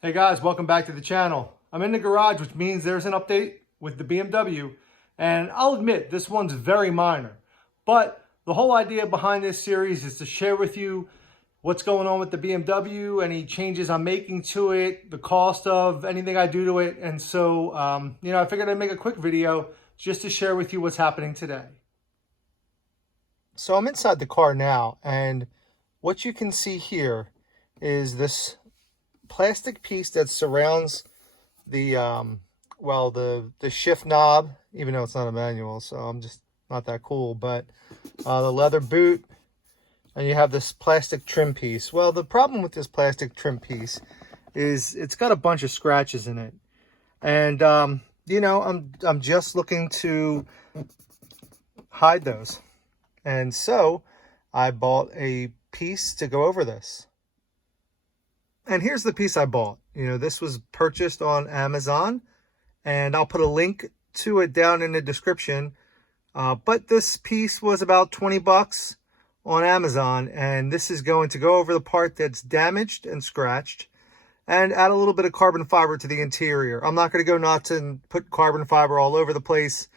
Hey guys, welcome back to the channel. I'm in the garage, which means there's an update with the BMW, and I'll admit this one's very minor, but the whole idea behind this series is to share with you what's going on with the BMW, any changes I'm making to it, the cost of anything I do to it, and so I figured I'd make a quick video just to share with you what's happening today. So I'm inside the car now, and what you can see here is this plastic piece that surrounds the the shift knob, even though it's not a manual, so I'm just not that cool, but the leather boot, and you have this plastic trim piece. Well, the problem with this plastic trim piece is it's got a bunch of scratches in it, and I'm just looking to hide those, and so I bought a piece to go over this. And here's the piece I bought. This was purchased on Amazon, and I'll put a link to it down in the description. But this piece was about 20 bucks on Amazon, and this is going to go over the part that's damaged and scratched and add a little bit of carbon fiber to the interior. I'm not going to go nuts and put carbon fiber all over the place,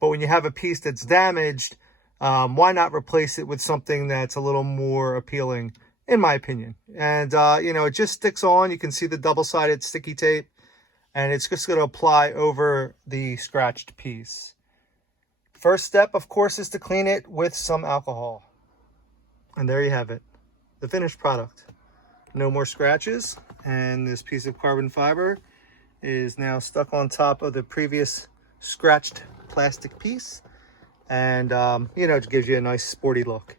but when you have a piece that's damaged, why not replace it with something that's a little more appealing, in my opinion. And, it just sticks on. You can see the double-sided sticky tape, and it's just going to apply over the scratched piece. First step, of course, is to clean it with some alcohol. And there you have it, the finished product. No more scratches, and this piece of carbon fiber is now stuck on top of the previous scratched plastic piece. And, it gives you a nice sporty look.